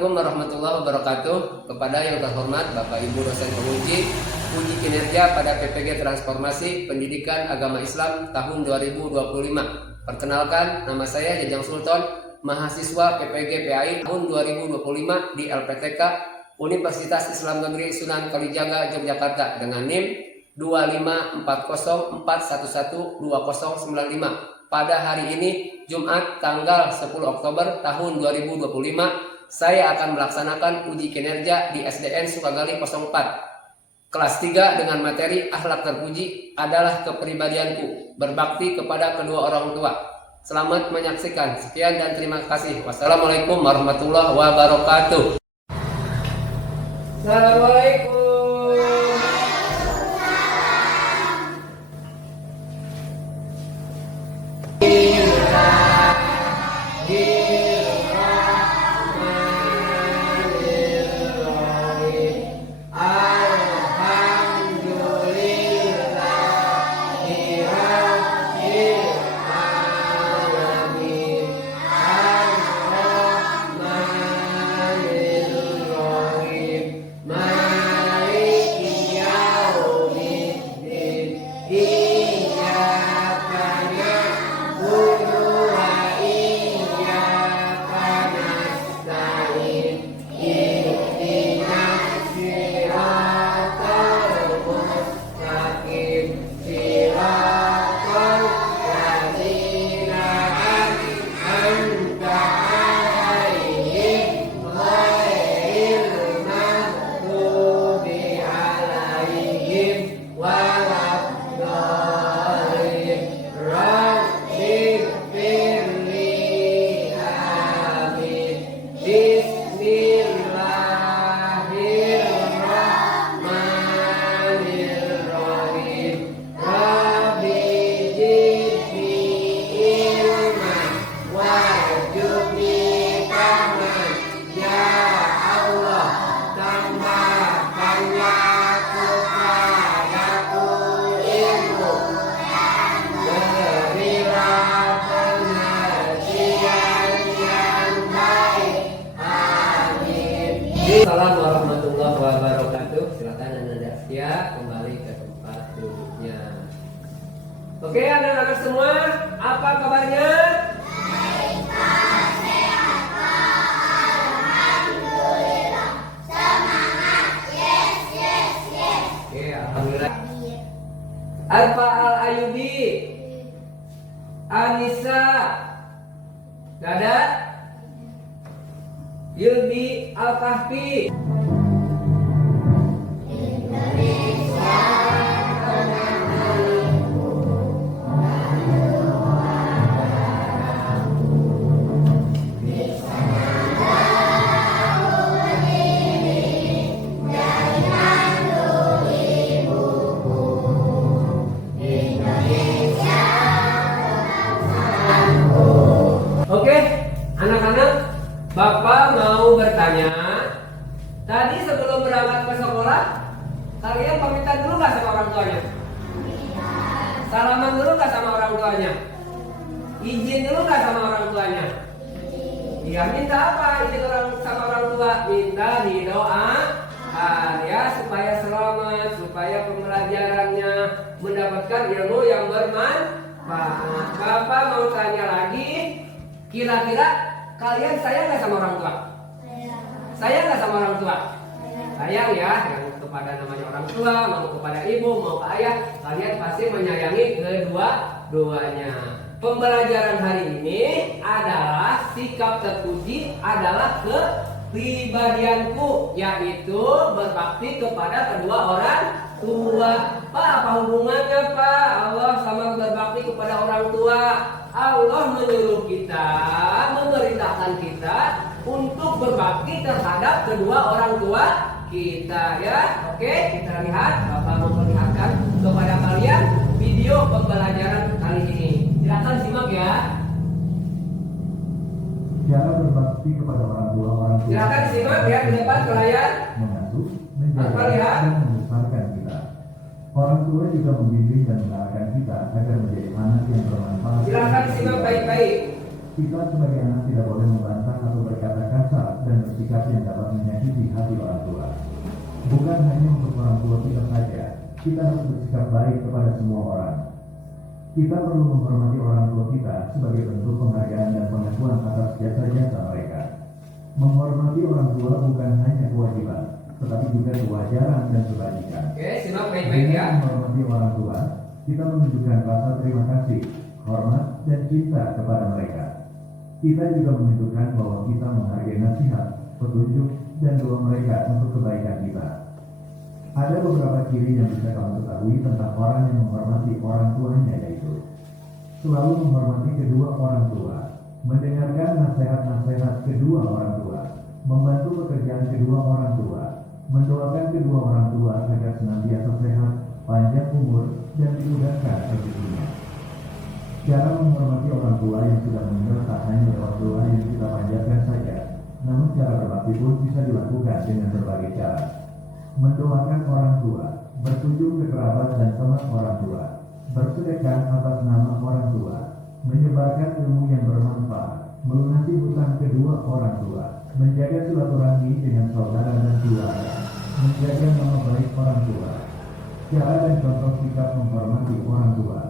Assalamualaikum warahmatullahi wabarakatuh. Kepada yang terhormat Bapak Ibu dosen penguji uji kinerja pada PPG Transformasi Pendidikan Agama Islam tahun 2025. Perkenalkan, nama saya Jajang Sultan, mahasiswa PPG PAI tahun 2025 di LPTK Universitas Islam Negeri Sunan Kalijaga, Yogyakarta dengan NIM 25401112095. Pada hari ini Jumat tanggal 10 Oktober tahun 2025, saya akan melaksanakan uji kinerja di SDN Sukagali 04 kelas 3 dengan materi akhlak terpuji adalah kepribadianku, berbakti kepada kedua orang tua. Selamat menyaksikan. Sekian dan terima kasih. Wassalamualaikum warahmatullahi wabarakatuh. Assalamualaikum. Assalamualaikum warahmatullahi wabarakatuh. Silakan Anda siap kembali ke tempat duduknya. Oke, anak-anak semua, apa kabarnya? Baik, Pak. Sehat, Pak. Alhamdulillah. Semangat. Yes, yes, yes. Oke, alhamdulillah. Arfa Al-Ayubi, Anissa, Dadat, Yulbi Al-Kahfi. Oke, anak-anak, Bapak mau bertanya. Tadi sebelum berangkat ke sekolah, kalian pamitan dulu nggak sama orang tuanya? Salaman dulu nggak sama orang tuanya? Izin dulu nggak sama orang tuanya? Iya, minta apa izin sama orang tua? Minta didoakan ya, supaya selamat, supaya pembelajarannya mendapatkan ilmu yang bermanfaat. Bapak mau tanya lagi, kira-kira kalian sayang nggak sama orang tua? Sayang nggak sama orang tua? Sayang ya, yang kepada namanya orang tua, mau kepada ibu, mau ke ayah, kalian pasti menyayangi kedua-duanya. Pembelajaran hari ini adalah sikap terpuji adalah kepribadianku, yaitu berbakti kepada kedua orang tua. Pak, apa hubungannya Pak Allah sama berbakti kepada orang tua? Allah menyuruh kita, memerintahkan kita untuk berbakti terhadap kedua orang tua kita ya. Oke, kita lihat. Bapak memperlihatkan kepada kalian video pembelajaran kali ini. Silakan simak ya. Cara berbakti kepada orang tua Silakan simak ya di depan ke layar. mengasuh, menjaga, dan membesarkan kita. Orang tua juga membimbing dan mengarahkan kita agar menjadi anak yang bermanfaat. Silakan simak baik-baik. kita sebagai anak tidak boleh membantah atau berkata kasar dan bersikap yang dapat menyakiti hati orang tua. Bukan hanya untuk orang tua kita saja, kita harus bersikap baik kepada semua orang. Kita perlu menghormati orang tua kita sebagai bentuk penghargaan dan pengakuan atas jasa-jasa mereka. Menghormati orang tua bukan hanya kewajiban, tetapi juga kewajaran dan kebajikan. Oke, simak baik-baik ya. Dengan menghormati orang tua, kita menunjukkan rasa terima kasih, hormat, dan cinta kepada mereka. Kita juga menunjukkan bahwa kita menghargai nasihat, petunjuk, dan doa mereka untuk kebaikan kita. Ada beberapa ciri yang bisa kamu ketahui tentang orang yang menghormati orang tuanya, yaitu selalu menghormati kedua orang tua, mendengarkan nasihat-nasihat kedua orang tua, membantu pekerjaan kedua orang tua, mendoakan kedua orang tua agar senantiasa sehat, panjang umur, dan dimudahkan rezekinya. Cara menghormati orang tua yang sudah meninggal tak hanya orang tua yang kita panjatkan saja, namun cara berbakti pun bisa dilakukan dengan berbagai cara. Mendoakan orang tua, berkunjung ke kerabat dan teman orang tua, bersedekah atas nama orang tua, menyebarkan ilmu yang bermanfaat, melunasi hutang kedua orang tua, menjaga silaturahmi dengan saudara dan keluarga, menjaga nama baik orang tua. Cara dan contoh sikap menghormati orang tua,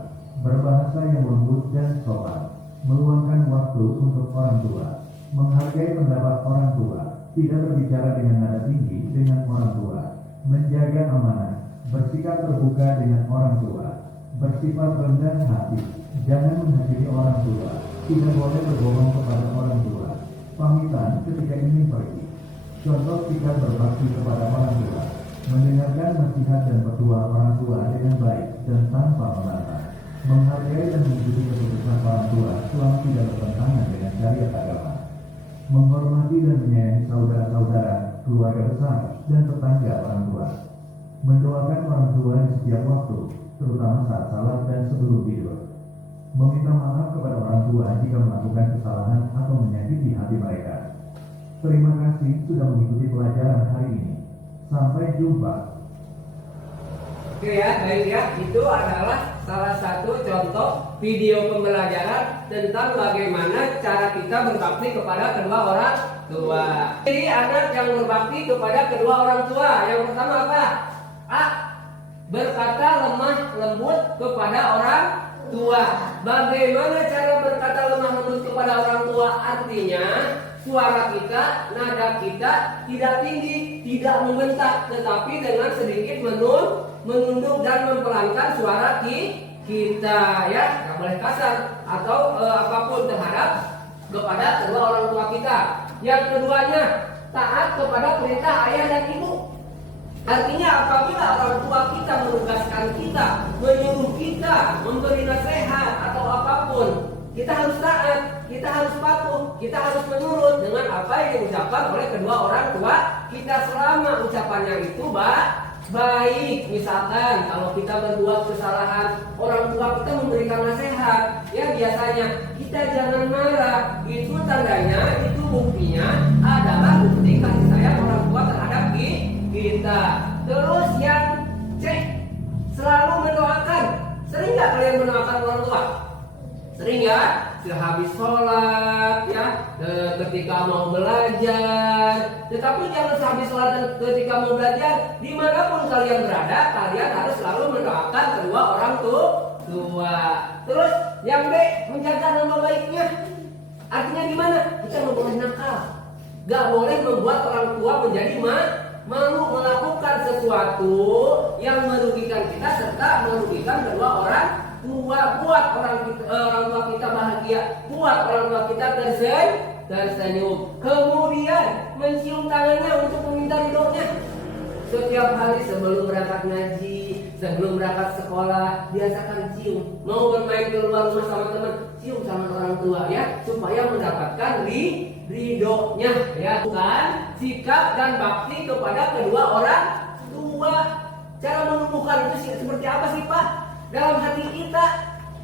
berbahasa yang lembut dan sopan, meluangkan waktu untuk orang tua, menghargai pendapat orang tua, tidak berbicara dengan nada tinggi dengan orang tua, menjaga amanah, bersikap terbuka dengan orang tua, bersifat rendah hati, jangan menghakimi orang tua, tidak boleh berbohong kepada orang tua, pamitan ketika ingin pergi. Contoh sikap berbakti kepada orang tua, mendengarkan nasihat dan petua orang tua dengan baik dan tanpa membantah, menghargai dan mengikuti keputusan orang tua selama tidak bertentangan dengan syariat agama, menghormati dan menyayangi saudara-saudara, keluarga besar, dan tetangga orang tua, mendoakan orang tua di setiap waktu, terutama saat salat dan sebelum tidur, meminta maaf kepada orang tua jika melakukan kesalahan atau menyakiti hati mereka. Terima kasih sudah mengikuti pelajaran hari ini. Sampai jumpa. Oke ya, baik ya. Itu adalah salah satu contoh video pembelajaran tentang bagaimana cara kita berbakti kepada kedua orang tua. Jadi anak yang berbakti kepada kedua orang tua, yang pertama apa? A. Berkata lemah lembut kepada orang tua. Bagaimana cara berkata lemah lembut kepada orang tua? Artinya suara kita, nada kita tidak tinggi, tidak membentak, tetapi dengan sedikit menunduk dan mempelankan suara kita, ya, nggak boleh kasar atau apapun terhadap kepada kedua orang tua kita. Yang keduanya, taat kepada perintah ayah dan ibu. Artinya apabila orang tua kita menugaskan kita, menyuruh kita, memberi nasihat atau apapun, kita harus taat, kita harus patuh, kita harus menurut dengan apa yang diucapkan oleh kedua orang tua kita selama ucapannya itu baik. Misalkan kalau kita berbuat kesalahan, orang tua kita memberikan nasihat, ya biasanya kita jangan marah. Itu tandanya, itu buktinya adalah bukti kasih sayang orang tua terhadap kita. Terus yang C, selalu mendoakan. Sering nggak kalian mendoakan orang tua? Sering ya, sehabis sholat ya, ketika mau belajar. Tetapi jangan sehabis sholat dan ketika mau belajar, dimanapun kalian berada, kalian harus selalu mendoakan kedua orang tua. Terus yang B, menjaga nama baiknya. Artinya gimana? Kita nggak boleh nakal, nggak boleh membuat orang tua menjadi malu melakukan sesuatu yang merugikan kita serta merugikan kedua orang tua. Buat orang tua kita bahagia, buat orang tua kita tersenyum. Kemudian mencium tangannya untuk meminta ridhonya. Setiap hari sebelum berangkat ngaji, sebelum berangkat sekolah, biasakan cium. Mau bermain keluar rumah sama teman, cium sama orang tua ya, supaya mendapatkan ridhonya ya. Bukan sikap dan bakti kepada kedua orang tua. Cara menumbuhkan itu seperti apa sih Pak? Dalam hati kita,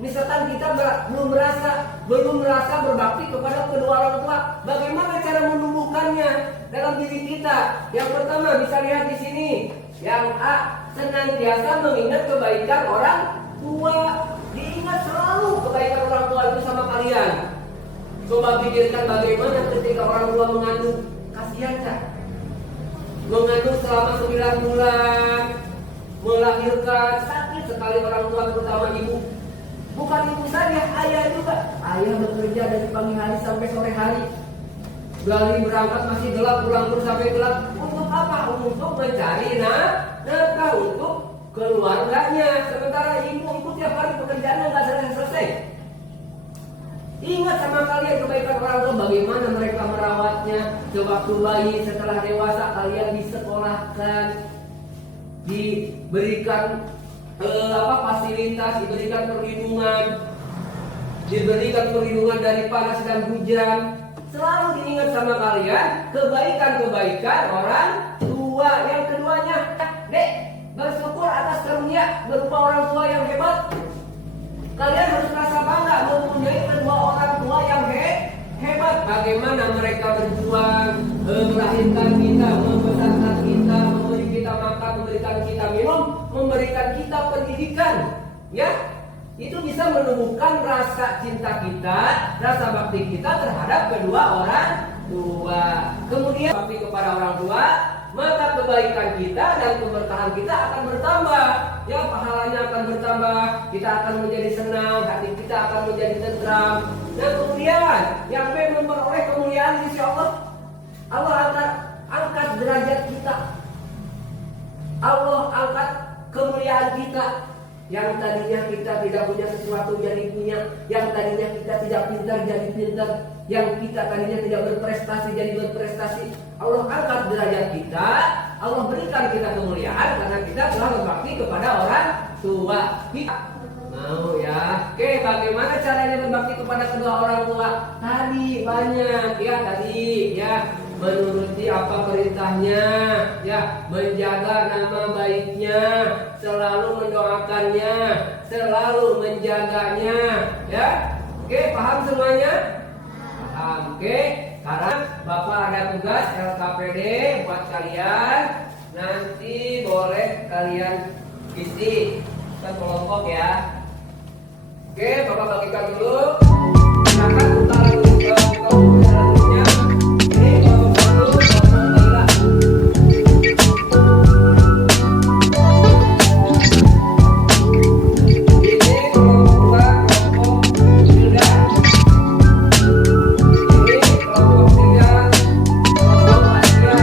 misalkan kita belum merasa berbakti kepada kedua orang tua, bagaimana cara menumbuhkannya dalam diri kita? Yang pertama bisa lihat di sini, yang A, senantiasa mengingat kebaikan orang tua. Diingat selalu kebaikan orang tua itu sama kalian. Coba pikirkan bagaimana ketika orang tua mengandung, kasihan kan? Mengandung selama 9 bulan, melahirkan, sakit sekali orang tua terutama ibu. Bukan ibu saja, ayah juga. Ayah bekerja dari pagi hari sampai sore hari. Dari berangkat masih gelap, pulang pun sampai gelap. Untuk apa? Untuk mencari nafkah untuk keluarganya. Sementara ibu tiap hari pekerjaannya nggak selesai. Ingat sama kalian kebaikan orang tua, bagaimana mereka merawatnya sewaktu bayi, setelah dewasa kalian disekolahkan, diberikan fasilitas, diberikan perlindungan dari panas dan hujan. Selalu diingat sama kalian kebaikan-kebaikan orang tua. Yang keduanya, Dek, bersyukur atas karunia berupa orang tua yang hebat. Kalian harus merasa bangga mempunyai kedua orang tua yang hebat. Bagaimana mereka berjuang melahirkan kita, membesarkan kita, memberi kita makan, memberikan kita minum, memberikan kita pendidikan. Ya, itu bisa menumbuhkan rasa cinta kita, rasa bakti kita terhadap kedua orang tua. Kemudian bakti kepada orang tua, maka kebaikan kita dan keberkahan kita akan bertambah. Ya, pahalanya akan bertambah, kita akan menjadi senang, hati kita akan menjadi tentram. Dan kemudian yang memperoleh kemuliaan di sisi Allah, Allah akan angkat derajat kita. Allah angkat kemuliaan kita. Yang tadinya kita tidak punya sesuatu jadi punya, yang tadinya kita tidak pintar jadi pintar, yang kita tadinya tidak berprestasi jadi berprestasi. Allah angkat derajat kita, Allah berikan kita kemuliaan karena kita telah berbakti kepada orang tua kita. Mau ya? Oke, bagaimana caranya berbakti kepada kedua orang tua? Tadi banyak ya, menuruti apa perintahnya, ya, menjaga nama baiknya, selalu mendoakannya, selalu menjaganya, ya. Oke, paham semuanya? Paham. Oke, sekarang Bapak ada tugas LKPD buat kalian. Nanti boleh kalian isi kelompok ya. Oke, Bapak bagikan dulu. Silakan putar kelompok selanjutnya. Ini kelompok baru, kelompok gila. Ini kelompok 2, kelompok Hilda. Ini kelompok 3, kelompok Asia.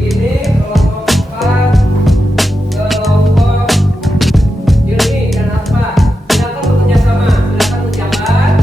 Ini kelompok 4, kelompok Juni dan apa. Silakan bekerja sama, silakan ucapkan.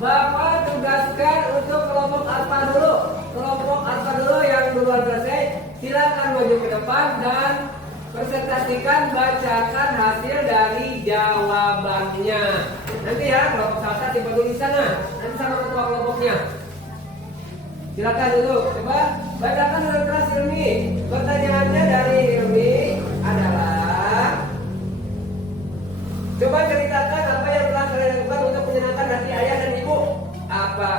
Bapak tugaskan untuk kelompok alfa dulu. Kelompok alfa dulu yang duluan selesai, silakan maju ke depan dan presentasikan, bacakan hasil dari jawabannya. Nanti ya, kelompok salsa simpan dulu di sana. Nanti sama ketua kelompoknya. Silakan duduk. Coba bacakan dengan keras Ilmi. Pertanyaannya dari Ilmi adalah, coba ceritakan apa yang telah kalian lakukan untuk menyenangkan hati ayah dan ibu. Apa?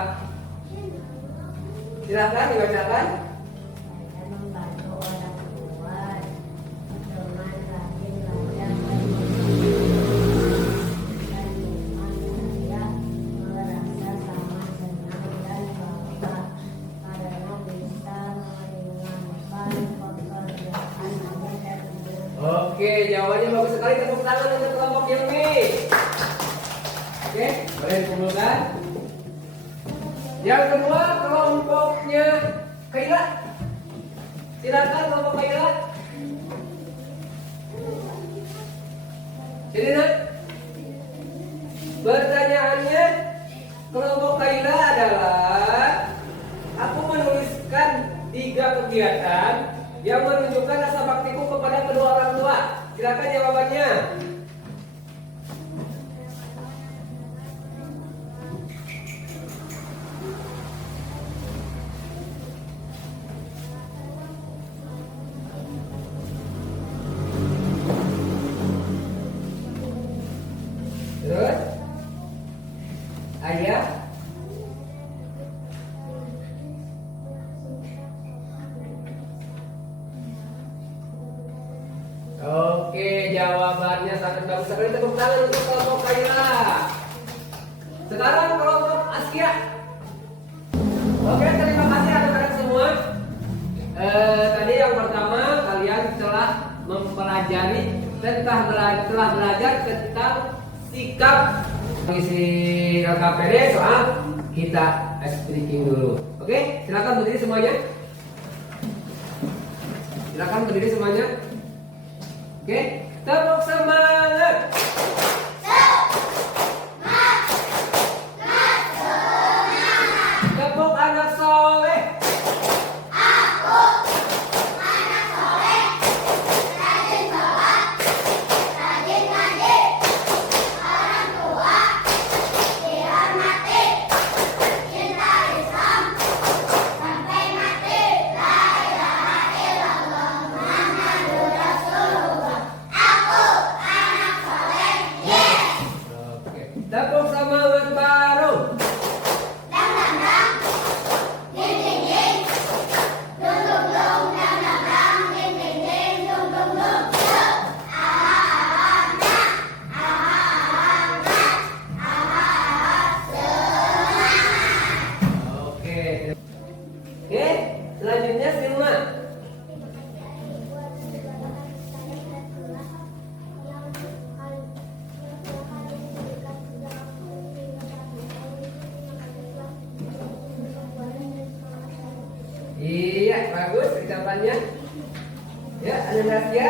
Silakan dibacakan. Saya membantu orang tua dengan rajin belajar dan memang saya merasa sangat senang dan bangga karena bisa meringankan pekerjaan ayah dan ibu. Oke, jawabannya bagus sekali. Tepuk tangan untuk kelompok Ilmi. Oke, boleh dikumpulkan. Yang kedua, kelompoknya Kaila. Silakan kelompok Kaila. Sini nak. Pertanyaannya, kelompok Kaila adalah, aku menuliskan 3 kegiatan yang menunjukkan rasa baktiku kepada kedua orang tua. Silakan jawabannya. Terus, ayah. Oke, jawabannya sangat bagus sekali. Tepuk tangan untuk kelompok Kaila. Sekarang kelompok Askia. Oke, terima kasih anak-anak semua. Tadi yang pertama kalian telah mempelajari telah belajar tentang sikap isi LKPD soal kita speaking dulu. Oke, silakan berdiri semuanya. Silakan berdiri semuanya. Oke, tepuk semangat. Tepuk anak soleh. Rajin sholat, rajin ngaji, orang tua dihormati, cinta Islam sampai mati. La ilaha illallah Muhammadur Rasulullah. Aku anak soleh. Yes. Oke, tepuk semangat baru. Dang dang dang, ding ding ding, dung dung dung, dang dang dang, ding ding ding, dung dung dung. Oke. Oke, selanjutnya Silma. Iya, bagus ucapannya. Ya, ada Nasya.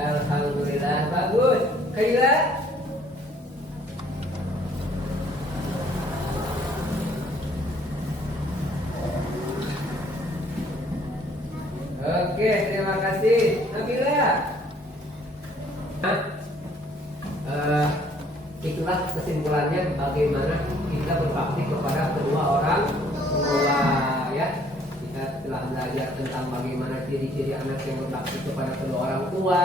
Alhamdulillah, bagus. Kaila. Oke, terima kasih. Nabila. Itulah kesimpulannya bagaimana kita berbakti kepada kedua orang tua, ya. Kita telah belajar tentang bagaimana ciri-ciri anak yang berbakti kepada kedua orang tua,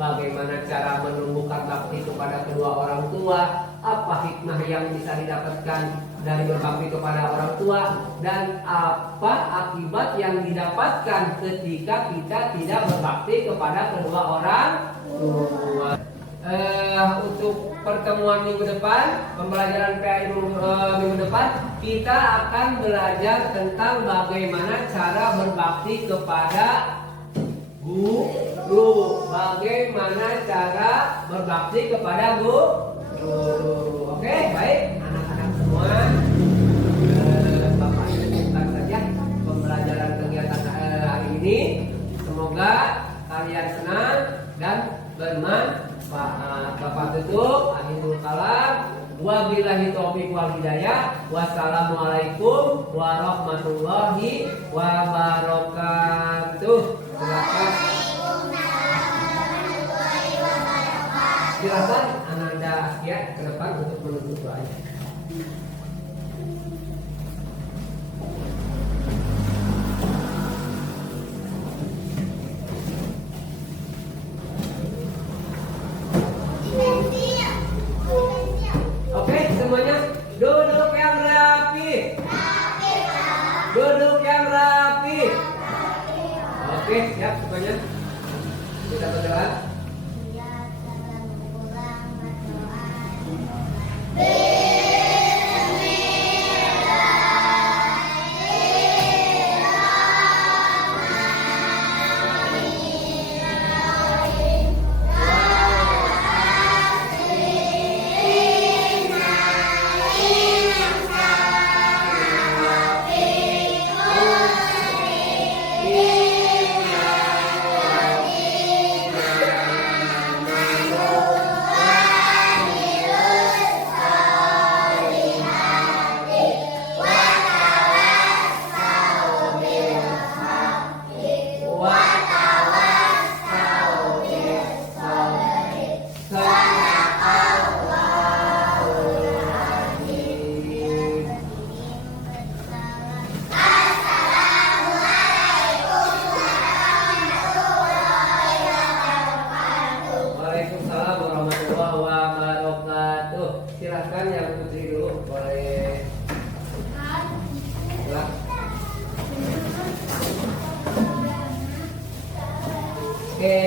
bagaimana cara menumbuhkan bakti kepada kedua orang tua, apa hikmah yang bisa didapatkan dari berbakti kepada orang tua, dan apa akibat yang didapatkan ketika kita tidak berbakti kepada kedua orang tua. Untuk pertemuan minggu depan, pembelajaran PAI minggu depan, kita akan belajar tentang bagaimana cara berbakti kepada guru. Bagaimana cara berbakti kepada guru. Oke, baik anak-anak semua. Bapak cukupkan saja pembelajaran kegiatan biar senang dan bermanfaat. Bapak tutup, akhirul kalam. Wabillahi taufiq wal hidayah. Wassalamualaikum warahmatullahi wabarakatuh. Silakan Ananda Askia ke depan untuk menutup doanya. Oke, semuanya duduk yang rapi. Duduk yang rapi. Oke, siap semuanya. Kita berdoa. Waalaikumsalam warahmatullahi wabarakatuh. Silakan yang putri dulu, boleh. Oke,